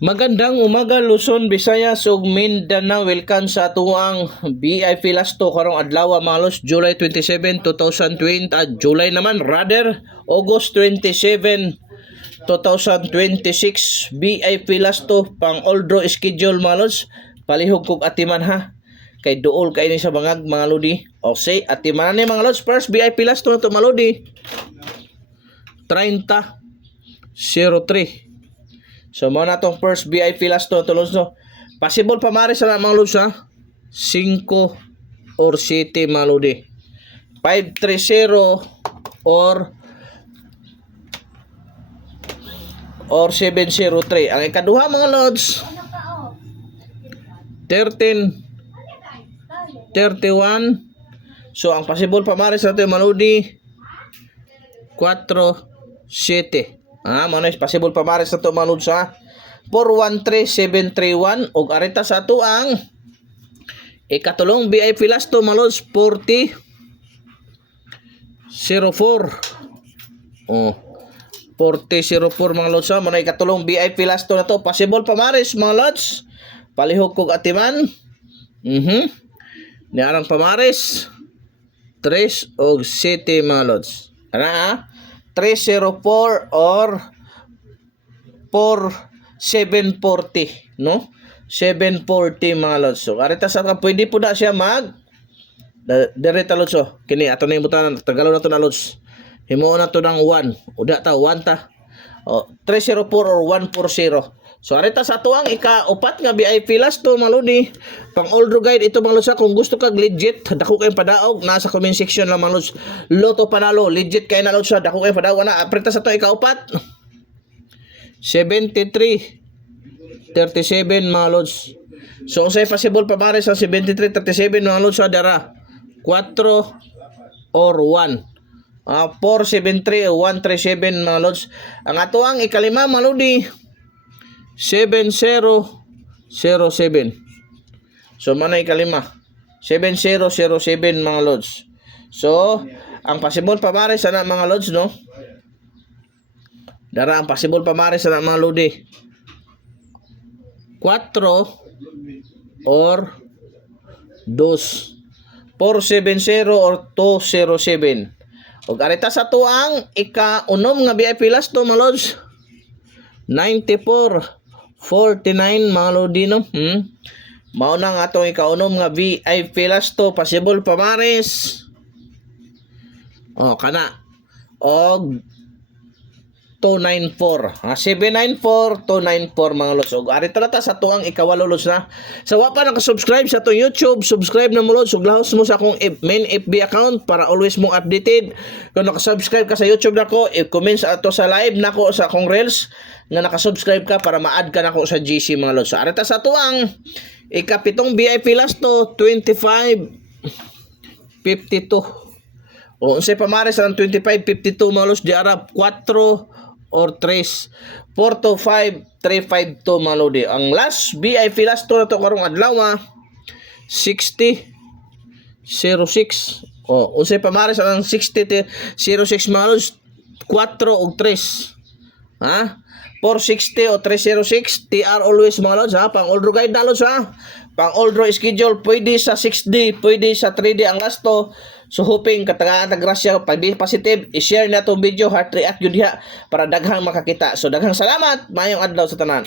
Magandang umaga Luzon, Visayas ug Mindanao. Welcome sa atuang VIP Last 2 karong adlaw malos July 27, 2020 at July naman rather August 27, 2026. VIP Last 2 pang all draw schedule malos. Palihog kog atiman ha. Kay duol kay ni sa bangag mga lodi. O say atiman ni mga lods. First VIP Last 2 to malodi. 30-03. So mo na tong first VIP Last 2 tulos no. Possible pa mari sa mga lods ha. 5 or 7 mga lodi. 5-3-0 or 7-0-3. Ang ikaduha mga lods 13-31. So ang possible pa mari sa ito mga lodi 4-7. Mano is possible pa mari sa ito mga lods ha. 4-1-3-7-3-1 ug arita sa ato ang ikatulong VIP Last 2 mga lods 40-04. 40-04 mga lods ha. Mano ikatulong VIP Last 2 na to. Possible pa maris mga lods. Palihog kog atiman. Niarang pamares 3 og 7 mga lods. Ana ha? 304 or 740, no? 740 mga lods. So arita sa pwede po na siya mag direta lods. So kini ato na imutan tagalo na to na lods. Himuon na to ng 1. Uda ta 1 ta. 304 or 140. So arita sa ato ang ika-upat nga VIP Last 2 mga lodi. Pang all draw guide ito mga lods. Kung gusto kag legit, dako kay padaog nasa comment section lang mga lods. Loto panalo, legit kay na lods. Dako kay padaog na. Arita sa to ika-upat 73-37 mga lods. So unsay possible pa mare sa 73-37 mga lods dara 4 or 1. 4-7-3 o 1-3-7 mga lods. Ang ato ang ikalima mga lodi 7-0-0-7. So manay kalima 7-0-0-7 mga lods. So ang possible pa mare sa na mga lods no. Dara ang possible pa mare sa na mga lodi 4 or 2. 4-7-0 or 2-0-7. ug arita sa tuang ika-unom nga VIP Last 2 mga lods 94-49 mga lodi no. Mao na nga atong ika-unom nga VIP Last 2 possible pa maris. Kana og 294. 794 294 mga lods. Ug ari ta sa tuang ikawalo lods na. Sa wa pa naka-subscribe sa to YouTube, subscribe na mo lods ug lahos mo sa akong main FB account para always mo updated. Kung naka-subscribe ka sa YouTube nako, i-comment sa ato sa live nako sa akong reels nga naka-subscribe ka para ma-add ka nako sa GC mga lods. So ari ta sa tuang ikapitong VIP Last 2 25-52. O unsay pamares ang 25-52 mga lods di arab 4 or 3. 4-5 3-5-2 mga lodi. Ang last VIP Last 2 na to karong adlaw 60-06. Unsay pamares ang 60-06 mga lods 4 og 3. 460 o 306 TR always mga lods ha. Pang all draw guide na lods ha. Pang all draw schedule pwede sa 6D, pwede sa 3D ang last 2. So hoping katagaan ta grasya pag di positive i-share na tong video, heart react yun diha para daghang makakita. So daghang salamat, mayong adlaw sa tanan.